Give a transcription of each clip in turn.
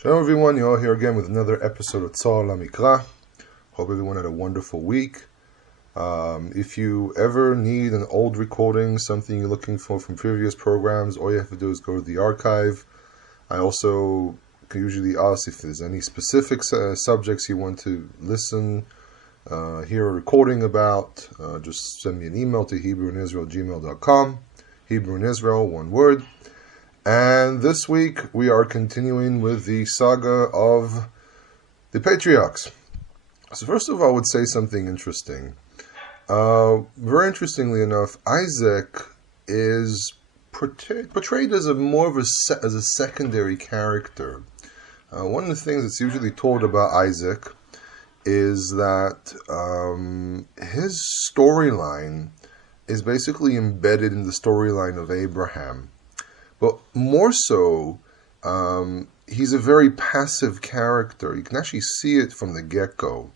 Shalom everyone, you're all here again with another episode of Tzar Mikra. Hope everyone had a wonderful week. If you ever need an old recording, something you're looking for from previous programs, all you have to do is go to the archive. I also can usually ask if there's any specific subjects you want to listen, hear a recording about. Just send me an email to hebrewinisrael@gmail.com. Hebrew in Israel, one word. And this week we are continuing with the saga of the patriarchs. So first of all, I would say something interesting. Very interestingly enough, Isaac is portrayed as as a secondary character. One of the things that's usually told about Isaac is that his storyline is basically embedded in the storyline of Abraham. But more so, he's a very passive character. You can actually see it from the get-go.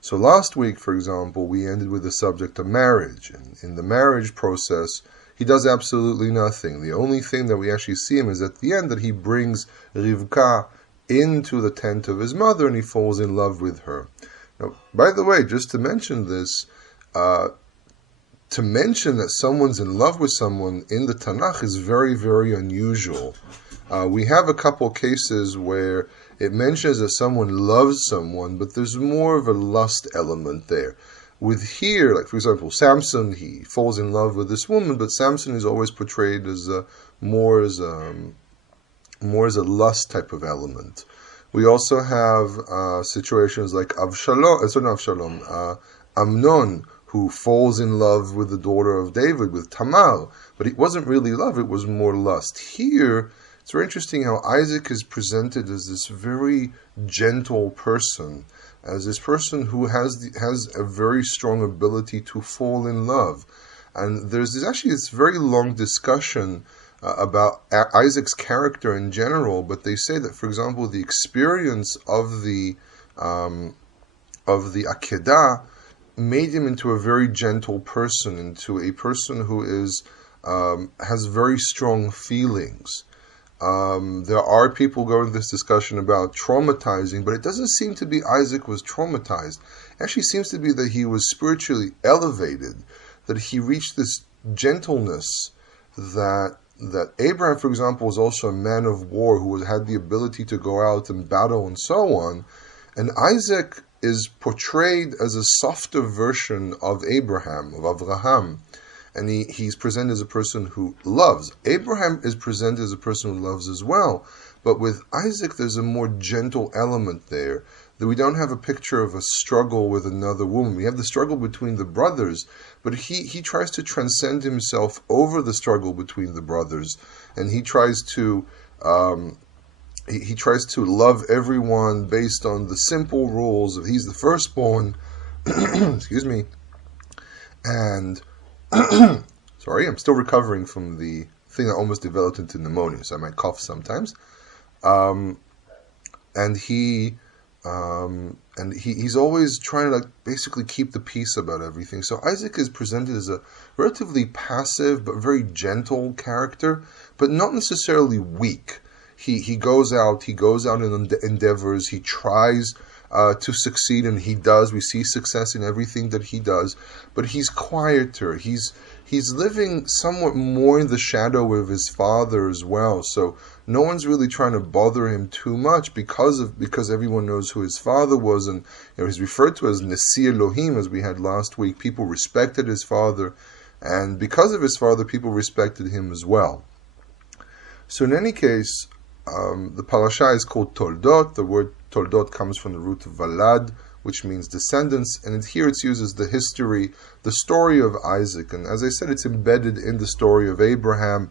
So last week, for example, we ended with the subject of marriage. And in the marriage process, he does absolutely nothing. The only thing that we actually see him is at the end that he brings Rivka into the tent of his mother and he falls in love with her. Now, by the way, just to mention this, to mention that someone's in love with someone in the Tanakh is very, very unusual. We have a couple cases where it mentions that someone loves someone, but there's more of a lust element there. With here, like for example, Samson, he falls in love with this woman, but Samson is always portrayed as more as a lust type of element. We also have situations like Amnon, who falls in love with the daughter of David, with Tamar. But it wasn't really love, it was more lust. Here, it's very interesting how Isaac is presented as this very gentle person, as this person who has a very strong ability to fall in love. And there's actually this very long discussion about Isaac's character in general, but they say that, for example, the experience of the Akedah made him into a very gentle person, into a person who is has very strong feelings. There are people going this discussion about traumatizing, but it doesn't seem to be Isaac was traumatized. It actually seems to be that he was spiritually elevated, that he reached this gentleness that Abraham, for example, was also a man of war who had the ability to go out and battle and so on. And Isaac is portrayed as a softer version of Abraham, of Avraham. And he's presented as a person who loves. Abraham is presented as a person who loves as well. But with Isaac, there's a more gentle element there. That we don't have a picture of a struggle with another woman. We have the struggle between the brothers, but he tries to transcend himself over the struggle between the brothers. And he tries to love everyone based on the simple rules of he's the firstborn. Excuse me. And sorry, I'm still recovering from the thing that almost developed into pneumonia, so I might cough sometimes. He's always trying to basically keep the peace about everything. So Isaac is presented as a relatively passive but very gentle character, but not necessarily weak. He goes out in endeavors, he tries to succeed, and he does. We see success in everything that he does, but he's quieter. He's living somewhat more in the shadow of his father as well. So no one's really trying to bother him too much because everyone knows who his father was, and he's referred to as Nasi Elohim, as we had last week. People respected his father, and because of his father, people respected him as well. So in any case, the parasha is called Toldot. The word Toldot comes from the root of Valad, which means descendants, and here it's used as the story of Isaac. And as I said, it's embedded in the story of Abraham.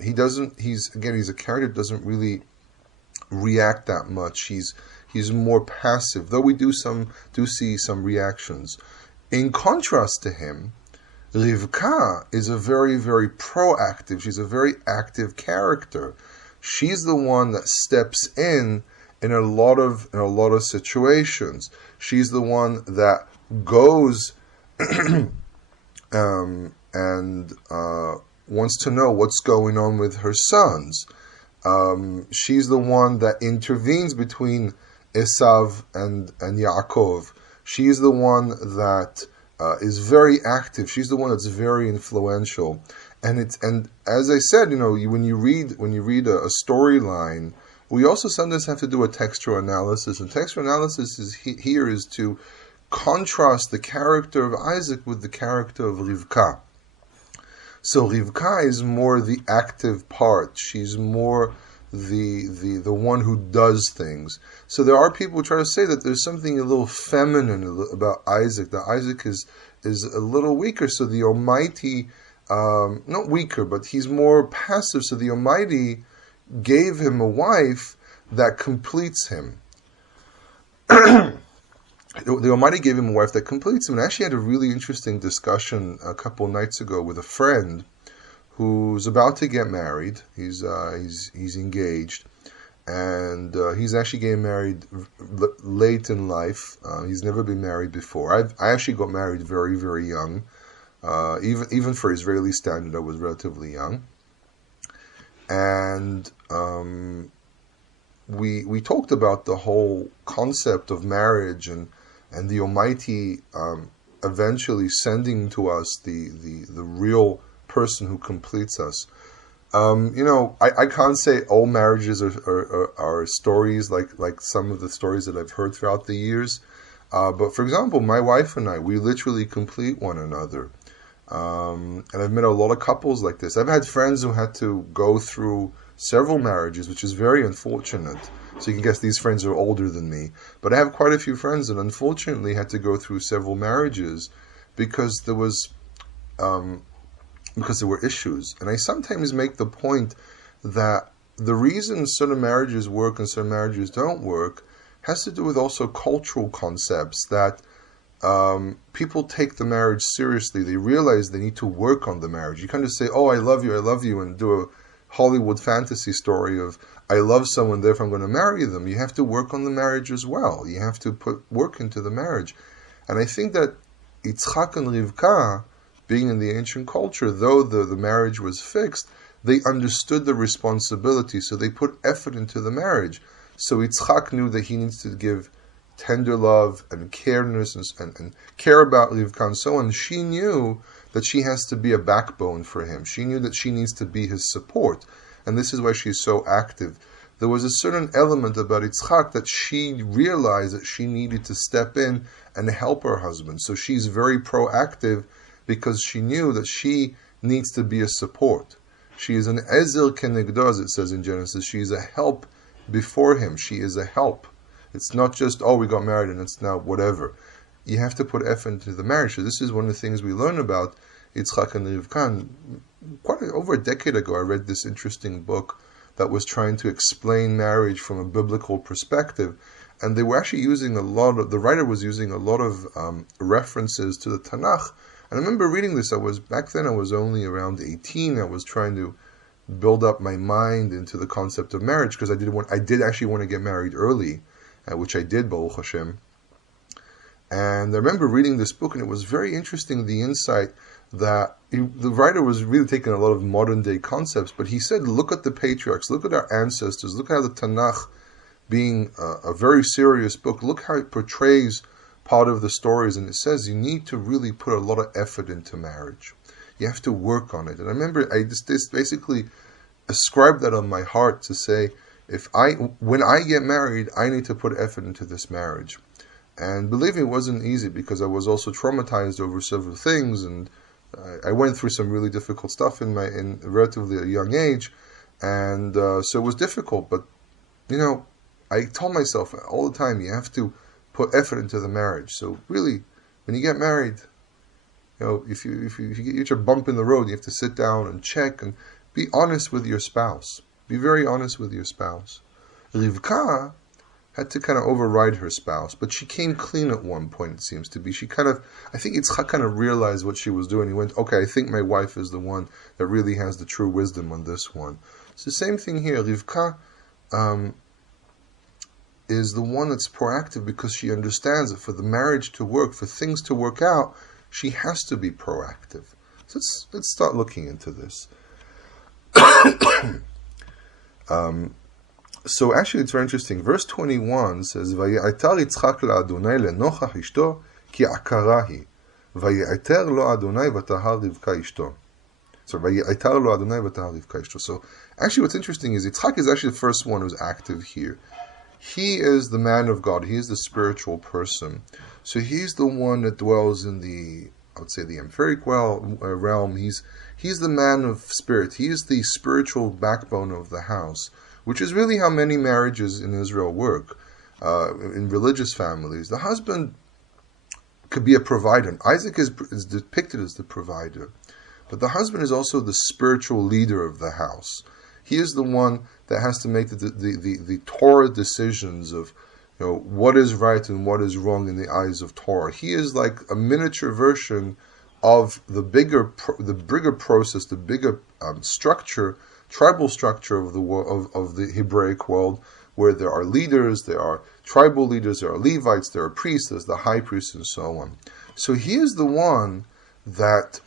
He's a character that doesn't really react that much. He's more passive, though we do see some reactions. In contrast to him, Rivka is a very, very proactive. She's a very active character. She's the one that steps in a lot of situations. She's the one that goes and wants to know what's going on with her sons. She's the one that intervenes between Esav and Yaakov. She's the one that is very active. She's the one that's very influential. And as I said, when you read a storyline, we also sometimes have to do a textual analysis. And textual analysis is to contrast the character of Isaac with the character of Rivka. So Rivka is more the active part. She's more the one who does things. So there are people who try to say that there's something a little feminine about Isaac. That Isaac is a little weaker. So the Almighty, not weaker, but he's more passive. So the Almighty gave him a wife that completes him. The Almighty gave him a wife that completes him. And I actually had a really interesting discussion a couple of nights ago with a friend who's about to get married. He's engaged, and he's actually getting married late in life. He's never been married before. I actually got married very, very young. Even for Israeli standard, I was relatively young. And we talked about the whole concept of marriage and the Almighty eventually sending to us the real person who completes us. I can't say all marriages are stories like some of the stories that I've heard throughout the years. But for example, my wife and I, we literally complete one another. And I've met a lot of couples like this. I've had friends who had to go through several marriages, which is very unfortunate. So you can guess these friends are older than me. But I have quite a few friends that unfortunately had to go through several marriages because there were issues. And I sometimes make the point that the reason certain marriages work and certain marriages don't work has to do with also cultural concepts that people take the marriage seriously. They realize they need to work on the marriage. You kind of say, oh, I love you, and do a Hollywood fantasy story of, I love someone, therefore I'm going to marry them. You have to work on the marriage as well. You have to put work into the marriage. And I think that Yitschak and Rivka, being in the ancient culture, though the marriage was fixed, they understood the responsibility, so they put effort into the marriage. So Yitschak knew that he needs to give tender love and careness and care about Rivka and so on. She knew that she has to be a backbone for him. She knew that she needs to be his support. And this is why she's so active. There was a certain element about Yitzchak that she realized that she needed to step in and help her husband. So she's very proactive because she knew that she needs to be a support. She is an ezer kenegdo, as it says in Genesis. She is a help before him. She is a help. It's not just, oh, we got married and it's now whatever. You have to put effort into the marriage. So this is one of the things we learn about Yitzchak and Rivka. Over a decade ago, I read this interesting book that was trying to explain marriage from a biblical perspective. And they were actually using the writer was using a lot of references to the Tanakh. And I remember reading this. Back then I was only around 18. I was trying to build up my mind into the concept of marriage because I did actually want to get married early, which I did, Baruch Hashem. And I remember reading this book, and it was very interesting, the insight that the writer was really taking a lot of modern day concepts, but he said, look at the patriarchs, look at our ancestors, look how the Tanakh, being a very serious book, look how it portrays part of the stories, and it says you need to really put a lot of effort into marriage. You have to work on it. And I remember I just basically ascribed that on my heart to say, when I get married, I need to put effort into this marriage. And believe me, it wasn't easy because I was also traumatized over several things, and I went through some really difficult stuff in relatively a young age, and so it was difficult. But I told myself all the time, you have to put effort into the marriage. So really, when you get married, if you get your bump in the road, you have to sit down and check and be honest with your spouse. Be very honest with your spouse. Rivka had to kind of override her spouse, but she came clean at one point, it seems to be. I think Yitzchak kind of realized what she was doing. He went, okay, I think my wife is the one that really has the true wisdom on this one. It's the same thing here. Rivka is the one that's proactive because she understands that for the marriage to work, for things to work out, she has to be proactive. So let's start looking into this. So actually it's very interesting. Verse 21 says, Vayi'atar Yitzchak la'Adonai lenochach ishto ki akarahi. Vayi'atar lo Adonai v'tahar Rivka ishto. So Vayi'atar lo Adonai v'tahar Rivka ishto. So actually what's interesting is Yitzchak is actually the first one who's active here. He is the man of God. He is the spiritual person. So he's the one that dwells in the, I would say, the etheric realm. He's the man of spirit. He is the spiritual backbone of the house, which is really how many marriages in Israel work. In religious families, the husband could be a provider. And Isaac is depicted as the provider. But the husband is also the spiritual leader of the house. He is the one that has to make the Torah decisions of, what is right and what is wrong in the eyes of Torah. He is like a miniature version of the bigger process, the bigger structure, tribal structure of the world, of the Hebraic world, where there are leaders, there are tribal leaders, there are Levites, there are priests, there's the high priest, and so on. So he is the one that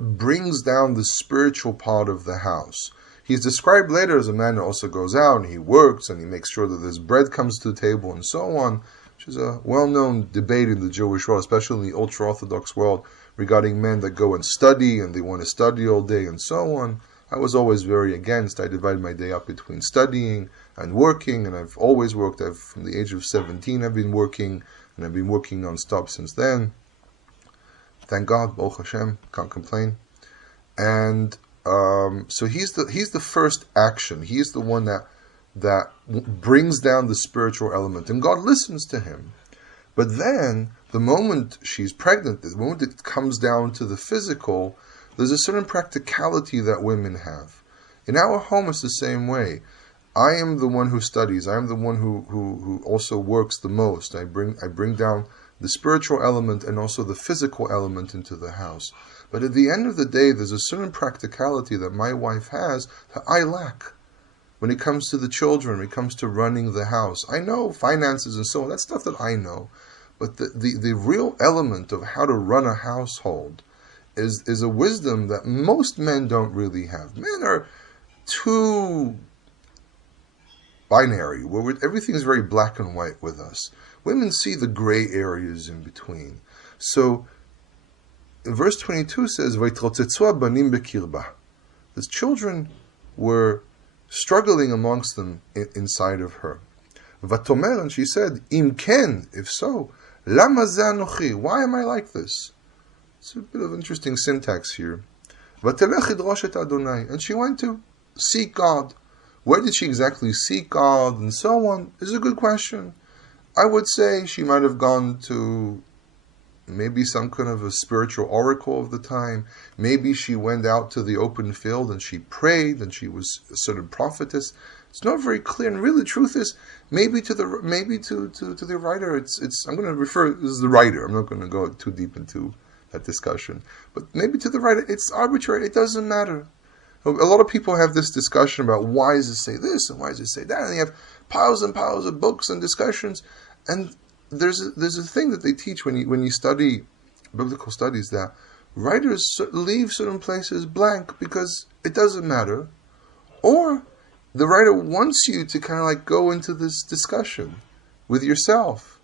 brings down the spiritual part of the house. He's described later as a man who also goes out and he works and he makes sure that this bread comes to the table and so on, which is a well-known debate in the Jewish world, especially in the ultra-Orthodox world, regarding men that go and study and they want to study all day and so on. I was always very against. I divide my day up between studying and working, and I've always worked. From the age of 17 I've been working, and I've been working non-stop since then. Thank God, Baruch Hashem, can't complain. And so he's the first action. He's the one that brings down the spiritual element, and God listens to him. But then, the moment she's pregnant, the moment it comes down to the physical, there's a certain practicality that women have. In our home, it's the same way. I am the one who studies. I am the one who also works the most. I bring down the spiritual element and also the physical element into the house. But at the end of the day, there's a certain practicality that my wife has that I lack. When it comes to the children, when it comes to running the house, I know finances and so on. That's stuff that I know. But the real element of how to run a household is a wisdom that most men don't really have. Men are too binary, where everything is very black and white with us. Women see the gray areas in between. So, verse 22 says, "Vaytrotzetzu banim bekirba." The children were struggling amongst them inside of her. Vatomer, and she said, "Im ken," if so, lama ze anochi? Why am I like this? It's a bit of interesting syntax here. Vatelech idrosh et Adonai, and she went to seek God. Where did she exactly seek God, and so on? Is a good question. I would say she might have gone to maybe some kind of a spiritual oracle of the time. Maybe she went out to the open field and she prayed and she was a certain prophetess. It's not very clear. And really, the truth is, maybe to the writer, it's. I'm going to refer as the writer. I'm not going to go too deep into that discussion. But maybe to the writer, it's arbitrary. It doesn't matter. A lot of people have this discussion about why does it say this and why does it say that, and they have piles and piles of books and discussions. And there's a thing that they teach when you study biblical studies, that writers leave certain places blank because it doesn't matter, or the writer wants you to kind of like go into this discussion with yourself,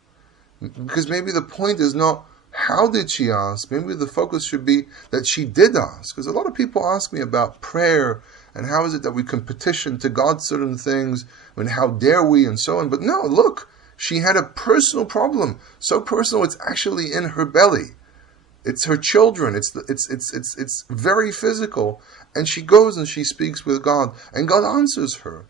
because maybe the point is not how did she ask. Maybe the focus should be that she did ask. Because a lot of people ask me about prayer and how is it that we can petition to God certain things and how dare we and so on. But no, look, she had a personal problem, so personal it's actually in her belly. It's her children. It's very physical, and she goes and she speaks with God, and God answers her.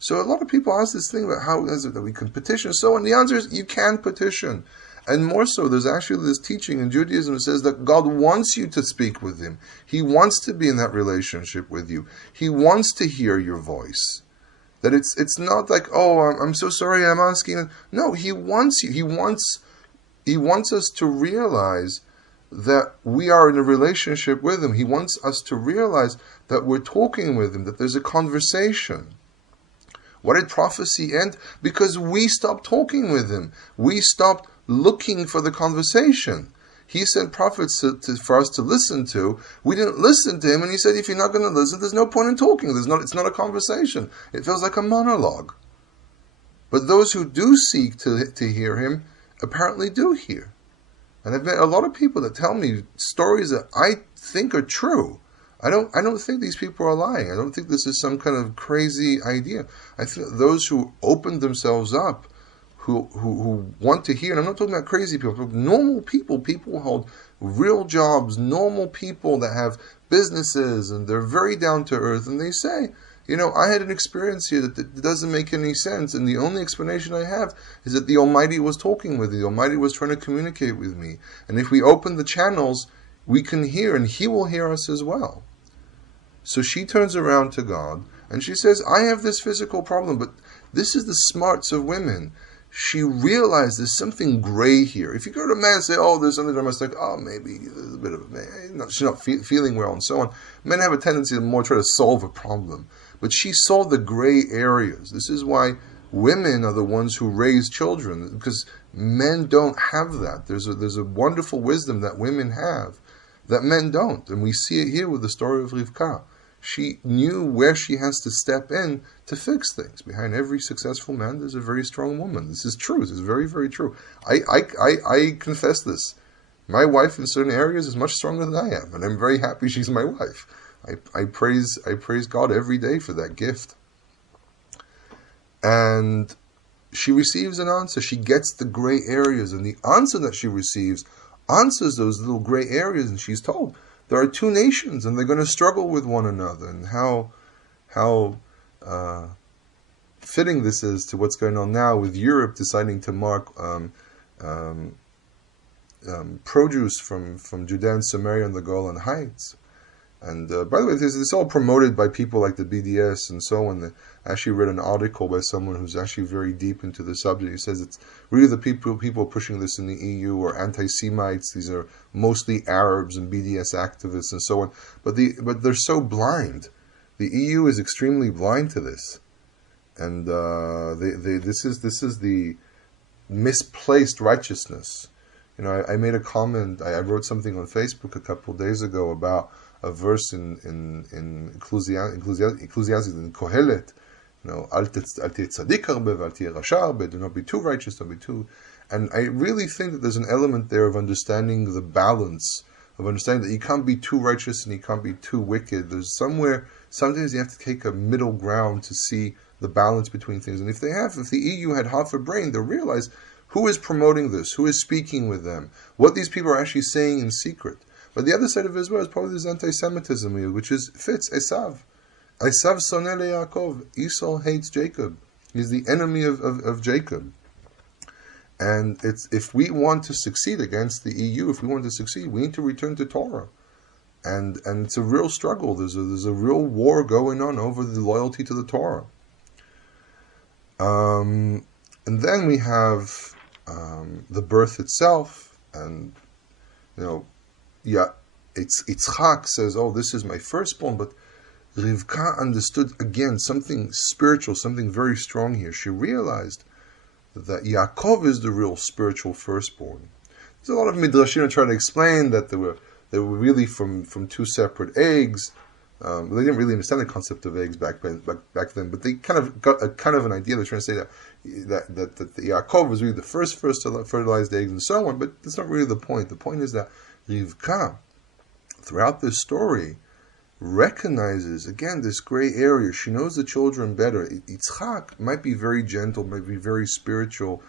So a lot of people ask this thing about how is it that we can petition. So, and the answer is you can petition. And more so, there's actually this teaching in Judaism that says that God wants you to speak with Him. He wants to be in that relationship with you. He wants to hear your voice. That it's not like, oh, I'm so sorry, I'm asking. No, He wants you. He wants us to realize that we are in a relationship with Him. He wants us to realize that we're talking with Him, that there's a conversation. Why did prophecy end? Because we stopped talking with Him. We stopped looking for the conversation. He sent prophets for us to listen to. We didn't listen to him, and he said, if you're not going to listen, there's no point in talking. It's not a conversation. It feels like a monologue. But those who do seek to hear him apparently do hear. And I've met a lot of people that tell me stories that I think are true. I don't think these people are lying. I don't think this is some kind of crazy idea. I think those who open themselves up, who want to hear, and I'm not talking about crazy people, but normal people who hold real jobs, normal people that have businesses, and they're very down to earth, and they say, I had an experience here that doesn't make any sense, and the only explanation I have is that the Almighty was talking with me. The Almighty was trying to communicate with me. And if we open the channels, we can hear, and He will hear us as well. So she turns around to God, and she says, I have this physical problem, but this is the smarts of women. She realized there's something gray here. If you go to a man and say, there's something domestic, maybe there's a bit of she's not feeling well, and so on. Men have a tendency to more try to solve a problem. But she saw the gray areas. This is why women are the ones who raise children, because men don't have that. There's a wonderful wisdom that women have that men don't. And we see it here with the story of Rivka. She knew where she has to step in to fix things. Behind every successful man, there's a very strong woman. This is true. This is very, very true. I confess this. My wife in certain areas is much stronger than I am, and I'm very happy she's my wife. I praise God every day for that gift. And she receives an answer. She gets the gray areas, and the answer that she receives answers those little gray areas, and she's told there are two nations, and they're going to struggle with one another, and how fitting this is to what's going on now with Europe deciding to mark produce from Judea and Samaria and the Golan Heights. And by the way, this is all promoted by people like the BDS and so on. I actually read an article by someone who's actually very deep into the subject. He says it's really the people pushing this in the EU are anti-Semites. These are mostly Arabs and BDS activists and so on. But they're so blind. The EU is extremely blind to this, and this is the misplaced righteousness. I made a comment. I wrote something on Facebook a couple of days ago about a verse in Ecclesiastes, in Kohelet, Al teh tzadik harbe v'al teh rasha harbe, do not be too righteous, don't be too. And I really think that there's an element there of understanding the balance, of understanding that you can't be too righteous and you can't be too wicked. There's sometimes you have to take a middle ground to see the balance between things. And if the EU had half a brain, they'll realize who is promoting this, who is speaking with them, what these people are actually saying in secret. But the other side of it as well is probably this anti-Semitism, which fits Esav. Esav soneh Yaakov. Esau hates Jacob. He's the enemy of Jacob. And if we want to succeed against the EU, if we want to succeed, we need to return to Torah. And it's a real struggle. There's a real war going on over the loyalty to the Torah. And then we have the birth itself, and Yitzchak says, this is my firstborn, but Rivka understood, again, something spiritual, something very strong here. She realized that Yaakov is the real spiritual firstborn. There's a lot of midrashim that try to explain that they were really from two separate eggs. They didn't really understand the concept of eggs back then, but they kind of got an idea. They're trying to say that Yaakov was really the first fertilized eggs and so on, but that's not really the point. The point is that Rivka, throughout this story, recognizes, again, this gray area. She knows the children better. Yitzchak might be very gentle, might be very spiritual,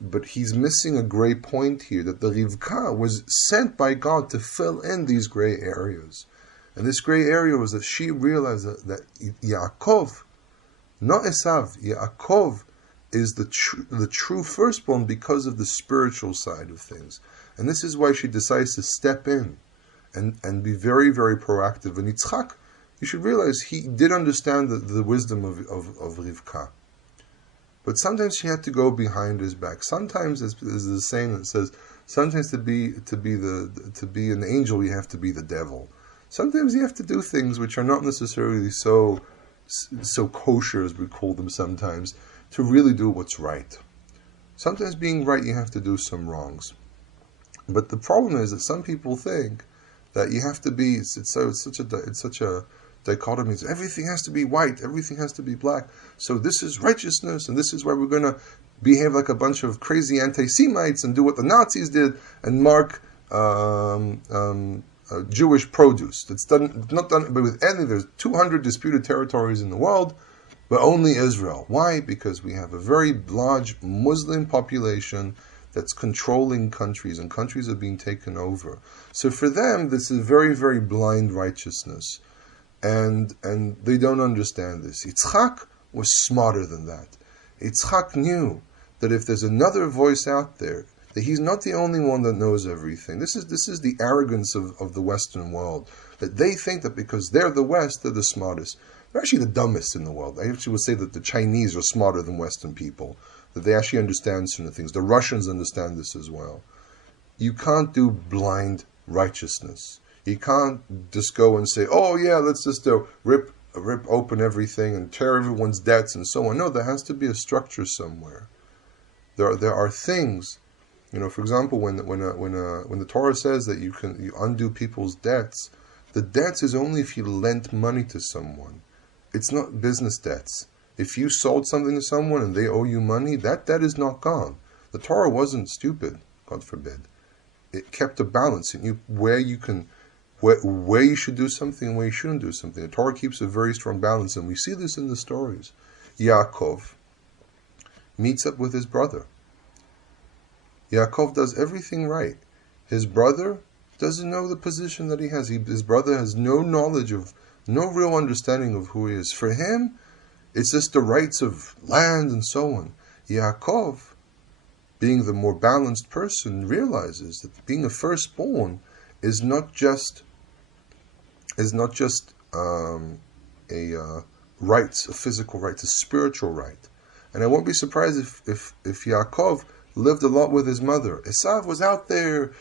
but he's missing a gray point here, that the Rivka was sent by God to fill in these gray areas. And this gray area was that she realized that Yaakov, not Esav, Yaakov is the true firstborn because of the spiritual side of things. And this is why she decides to step in and be very, very proactive. And Yitzchak, you should realize, he did understand the wisdom of Rivka. But sometimes she had to go behind his back. Sometimes, as the saying that says, sometimes to be an angel, you have to be the devil. Sometimes you have to do things which are not necessarily so kosher, as we call them sometimes, to really do what's right. Sometimes being right, you have to do some wrongs. But the problem is that some people think that you have to be. It's such a dichotomy. Everything has to be white. Everything has to be black. So this is righteousness, and this is where we're going to behave like a bunch of crazy anti-Semites and do what the Nazis did and mark Jewish produce. It's not done with any. There's 200 disputed territories in the world, but only Israel. Why? Because we have a very large Muslim population that's controlling countries, and countries are being taken over. So for them, this is very, very blind righteousness, and they don't understand this. Yitzchak was smarter than that. Yitzchak knew that if there's another voice out there, that he's not the only one that knows everything. This is the arrogance of the Western world, that they think that because they're the West, they're the smartest. They're actually the dumbest in the world. I actually would say that the Chinese are smarter than Western people, that they actually understand certain things. The Russians understand this as well. You can't do blind righteousness. You can't just go and say, oh yeah, let's just rip open everything and tear everyone's debts and so on. No, there has to be a structure somewhere. There are things, for example, when the Torah says that you undo people's debts, the debts is only if you lent money to someone. It's not business debts. If you sold something to someone and they owe you money, that debt is not gone. The Torah wasn't stupid, God forbid. It kept a balance. It knew where you should do something and where you shouldn't do something. The Torah keeps a very strong balance, and we see this in the stories. Yaakov meets up with his brother. Yaakov does everything right. His brother doesn't know the position that he has. His brother has no knowledge no real understanding of who he is. For him, it's just the rights of land and so on. Yaakov, being the more balanced person, realizes that being a firstborn is not just a rights, a physical right, it's a spiritual right. And I won't be surprised if Yaakov lived a lot with his mother. Esav was out there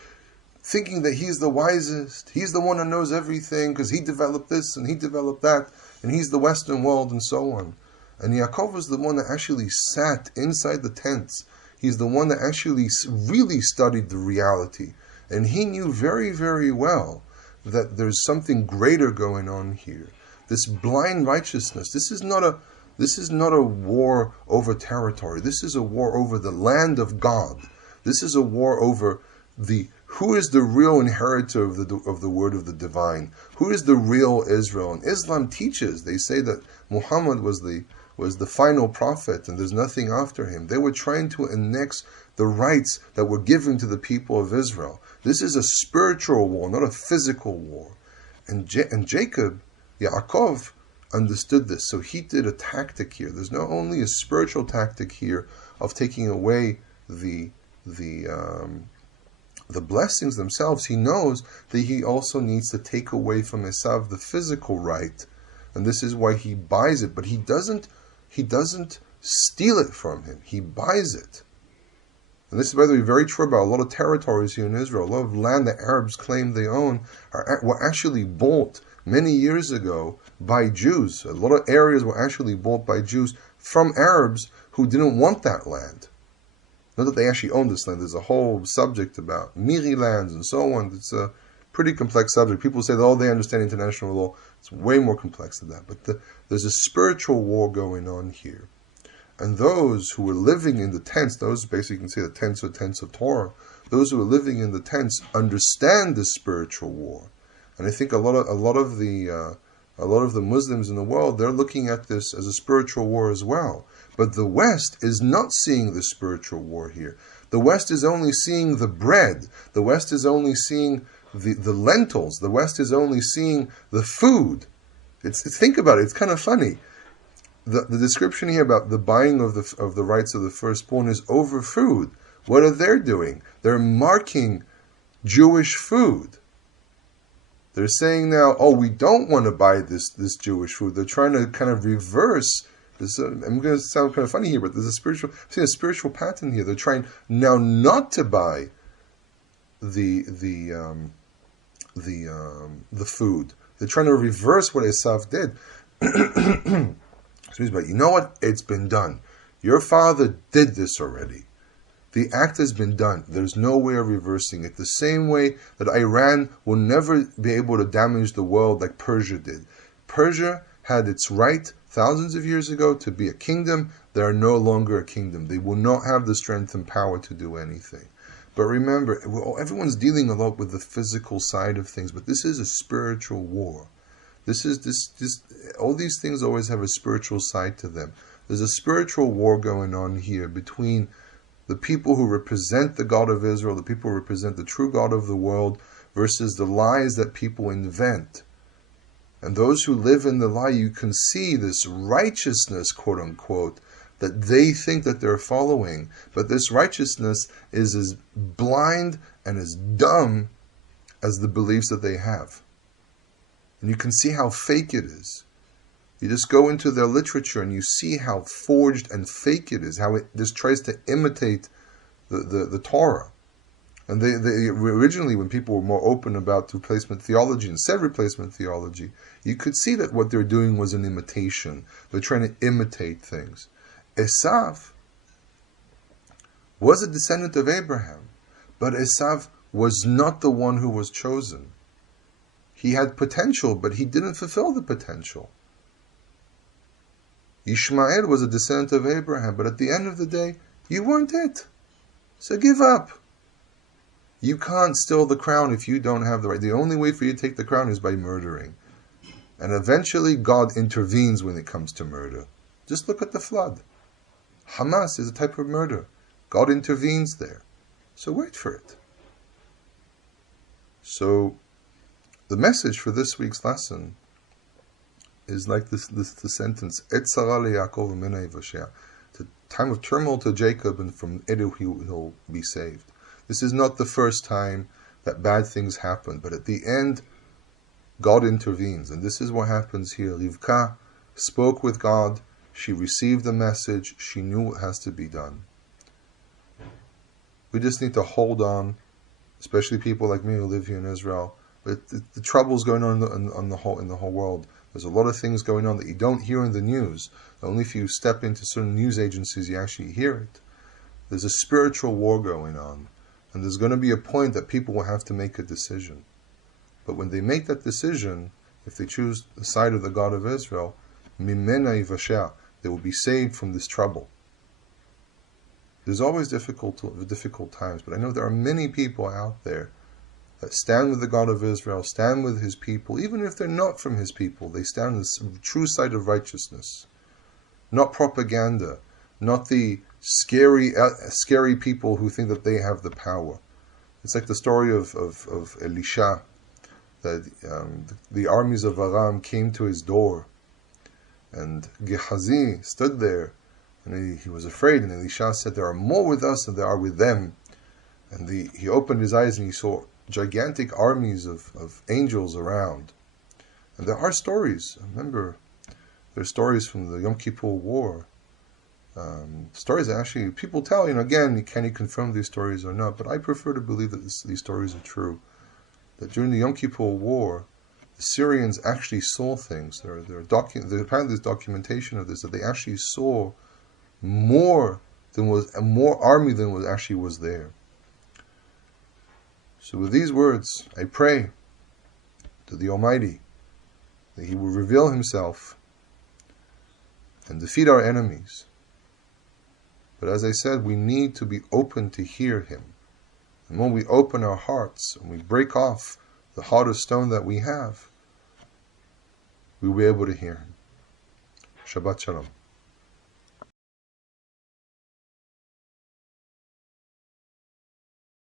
thinking that he's the wisest, he's the one who knows everything because he developed this and he developed that, and he's the Western world and so on. And Yaakov was the one that actually sat inside the tents. He's the one that actually really studied the reality. And he knew very, very well that there's something greater going on here. This blind righteousness, this is not a war over territory. This is a war over the land of God. This is a war over who is the real inheritor of the word of the divine? Who is the real Israel? And Islam teaches, they say that Muhammad was the final prophet and there's nothing after him. They were trying to annex the rights that were given to the people of Israel. This is a spiritual war, not a physical war. And Jacob, Yaakov, understood this. So he did a tactic here. There's not only a spiritual tactic here of taking away the blessings themselves. He knows that he also needs to take away from Esav the physical right, and this is why he buys it. But he doesn't steal it from him. He buys it. And this is, by the way, very true about a lot of territories here in Israel. A lot of land that Arabs claim they own were actually bought many years ago by Jews. A lot of areas were actually bought by Jews from Arabs who didn't want that land. Not that they actually own this land. There's a whole subject about Miri lands and so on. It's a pretty complex subject. People say that, they understand international law. It's way more complex than that. But there's a spiritual war going on here. And those who were living in the tents, those basically you can say the tents are tents of Torah, those who are living in the tents understand this spiritual war. And I think a lot of the Muslims in the world, they're looking at this as a spiritual war as well. But the West is not seeing the spiritual war here. The West is only seeing the bread. The West is only seeing the lentils. The West is only seeing the food. Think about it. It's kind of funny. The description here about the buying of the rights of the firstborn is over food. What are they doing? They're marking Jewish food. They're saying now, we don't want to buy this Jewish food. They're trying to kind of reverse this. I'm going to sound kind of funny here, but there's a spiritual pattern here. They're trying now not to buy the food. They're trying to reverse what Esav did. Excuse me, but you know what? It's been done. Your father did this already. The act has been done. There's no way of reversing it. The same way that Iran will never be able to damage the world like Persia did. Persia had its right thousands of years ago to be a kingdom. They are no longer a kingdom. They will not have the strength and power to do anything. But remember, everyone's dealing a lot with the physical side of things, but this is a spiritual war. All these things always have a spiritual side to them. There's a spiritual war going on here between the people who represent the God of Israel, the people who represent the true God of the world, versus the lies that people invent. And those who live in the lie, you can see this righteousness, quote unquote, that they think that they're following. But this righteousness is as blind and as dumb as the beliefs that they have. And you can see how fake it is. You just go into their literature and you see how forged and fake it is, how it just tries to imitate the Torah. And they originally, when people were more open about replacement theology and said replacement theology, you could see that what they're doing was an imitation. They're trying to imitate things. Esav was a descendant of Abraham, but Esav was not the one who was chosen. He had potential, but he didn't fulfill the potential. Ishmael was a descendant of Abraham, but at the end of the day, you weren't it. So give up. You can't steal the crown if you don't have the right. The only way for you to take the crown is by murdering. And eventually God intervenes when it comes to murder. Just look at the flood. Hamas is a type of murder. God intervenes there. So wait for it. So the message for this week's lesson is like the sentence, Et tzara leYaacov umena yivashea. The time of turmoil to Jacob, and from it he'll be saved. This is not the first time that bad things happen, but at the end, God intervenes. And this is what happens here. Rivka spoke with God. She received the message. She knew what has to be done. We just need to hold on, especially people like me who live here in Israel. But the trouble's going on in the whole world. There's a lot of things going on that you don't hear in the news. Only if you step into certain news agencies you actually hear it. There's a spiritual war going on. And there's going to be a point that people will have to make a decision. But when they make that decision, if they choose the side of the God of Israel, mimena yivashea, they will be saved from this trouble. There's always difficult times, but I know there are many people out there that stand with the God of Israel, stand with His people, even if they're not from His people. They stand on the true side of righteousness. Not propaganda, not the scary people who think that they have the power. It's like the story of Elisha, that the armies of Aram came to his door, and Gehazi stood there, and he was afraid, and Elisha said, there are more with us than there are with them. And he opened his eyes and he saw gigantic armies of angels around. And there are stories. Remember, there are stories from the Yom Kippur War. Stories that actually people tell. Again, can you confirm these stories or not? But I prefer to believe that these stories are true. That during the Yom Kippur War, the Syrians actually saw things. Apparently there's documentation of this, that they actually saw more army than was there. So with these words, I pray to the Almighty that He will reveal Himself and defeat our enemies. But as I said, we need to be open to hear Him. And when we open our hearts and we break off the heart of stone that we have, we will be able to hear Him. Shabbat Shalom.